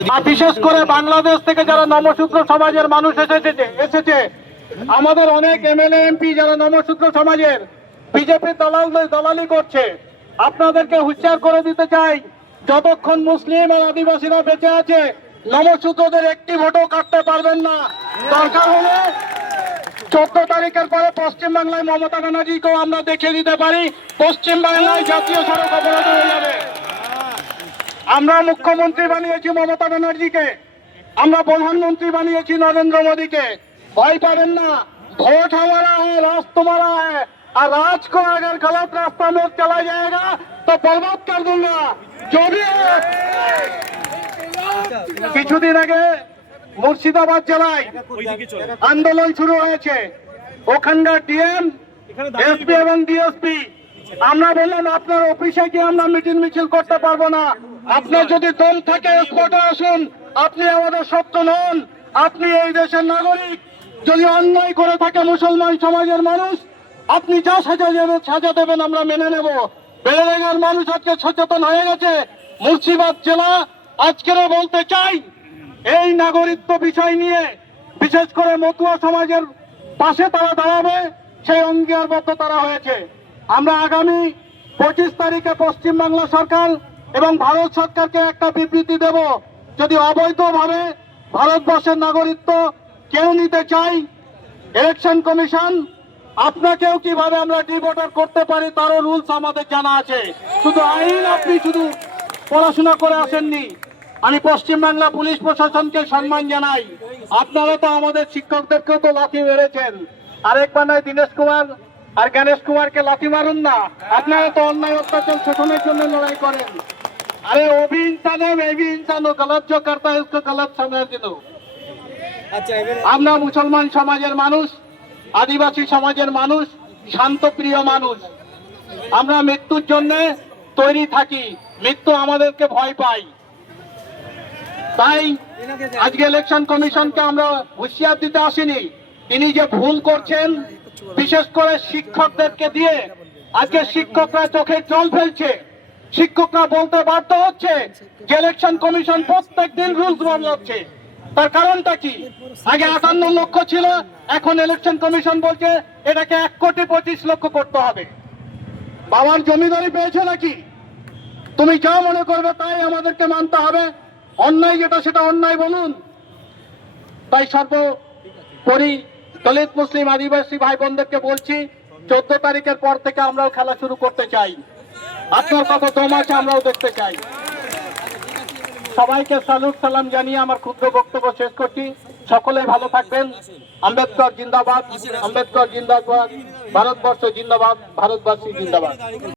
বিশেষ করে বাংলাদেশ থেকে যারা নমশূদ্র সমাজের মানুষ এসেছে আমাদের অনেক এমএলএ এমপি যারা নমশূদ্র সমাজের বিজেপি দলালি করছে। আপনাদেরকে হুঁশিয়ার করে দিতে চাই, যতক্ষণ মুসলিম আর আদিবাসীরা বেঁচে আছে নমশূদ্রদের একটি ভোটও কাটতে পারবেন না। দরকার হলে 14 তারিখের পরে পশ্চিমবাংলায় মমতা ব্যানার্জিকেও আমরা দেখিয়ে দিতে পারি পশ্চিমবাংলায় জাতীয় সড়ক অবরোধ হয়ে যাবে। আমরা মুখ্যমন্ত্রী বানিয়েছি মমতা ব্যানার্জিকে, আমরা প্রধানমন্ত্রী বানিয়েছি नरेंद्र मोदी के। भय पाবেন না, वोट हमारा है, राज तुम्हारा है, और राज को अगर गलत रास्ता में चला जाएगा तो बर्बाद कर दूंगा। जो भी কিছুদিন আগে মুর্শিদাবাদ জেলায় আন্দোলন শুরু হয়েছে, ওখানকার ডিএম এসপি এবং ডিএসপি আমরা বললাম আপনার অফিসে গিয়ে আমরা মিটিং মিছিল করতে পারবো না, আপনার যদি দম থাকে স্পটে আসুন, আপনি আমাদের শত্রু নন, আপনি এই দেশের নাগরিক। যদি অন্যায় করে থাকে মুসলমান সমাজের মানুষ আপনি যা সাজা দেবেন আমরা মেনে নেব। বেলেগার মানুষ আজকে সচেতন হয়ে গেছে। মুর্শিদাবাদ জেলা আজকের বলতে চাই এই নাগরিকত্ব বিষয় নিয়ে বিশেষ করে মতুয়া সমাজের পাশে তারা দাঁড়াবে, সেই অঙ্গীকারবদ্ধ তারা হয়েছে। আমরা আগামী 25 তারিখে পশ্চিমবাংলা সরকার এবং ভারত সরকারকে একটা বিবৃতি দেব, যদি অবৈধভাবে ভারতবর্ষের নাগরিকত্ব কেউ নিতে চাই, ইলেকশন কমিশন আপনাকেও কিভাবে আমরা ডিভোটার করতে পারি তারও রুলস আমাদের জানা আছে। শুধু আইন আপনি শুধু পড়াশোনা করে আসেননি। আমি পশ্চিমবাংলা পুলিশ প্রশাসনকে সম্মান জানাই, আপনারা তো আমাদের শিক্ষকদেরকেও তো লাথি মেরেছেন। আরেকবার নয় দীনেশ কুমার আর গণেশ কুমারকে লাথি মারুন না, আপনারা তো অন্যায় অত্যাচার শোষণের জন্য লড়াই করেন। अरे वो भी इंसान है, मैं भी इंसान हूँ, गलत जो करता है उसको गलत समझ दो। আমরা মুসলমান সমাজের মানুষ, আদিবাসী সমাজের মানুষ, শান্তপ্রিয় মানুষ, আমরা মৃত্যুর জন্য তৈরি থাকি, মৃত্যু আমাদেরকে ভয় পাই। তাই আজকে ইলেকশন কমিশনকে আমরা হুঁশিয়ার দিতে আসিনি, তিনি যে ভুল করছেন বিশেষ করে শিক্ষকদেরকে দিয়ে আজকে শিক্ষকরা চোখে জল ফেলছে, শিক্ষকরা বলতে বাধ্য হচ্ছে যে ইলেকশন কমিশন প্রত্যেক দিন রুলস বদলাচ্ছে। তার কারণটা কি? আগে 58 লক্ষ ছিল, এখন ইলেকশন কমিশন বলছে এটাকে 1,25,00,000 করতে হবে। বাবার জমিদারি পেয়েছে নাকি? তুমি যা মনে করবে তাই আমাদেরকে মানতে হবে, অন্যায় যেটা সেটা অন্যায় বলুন। তাই সর্বোপরি দলিত মুসলিম আদিবাসী ভাই বোনদেরকে বলছি 14 তারিখের পর থেকে আমরাও খেলা শুরু করতে চাই, আপনার কত দম আছে আমরাও দেখতে চাই। সবাইকে সালুট সালাম জানিয়ে আমার ক্ষুদ্র বক্তব্য শেষ করছি। সকলে ভালো থাকবেন। আম্বেদকর জিন্দাবাদ, আম্বেদকর জিন্দাবাদ, ভারতবর্ষ জিন্দাবাদ, ভারতবাসী জিন্দাবাদ।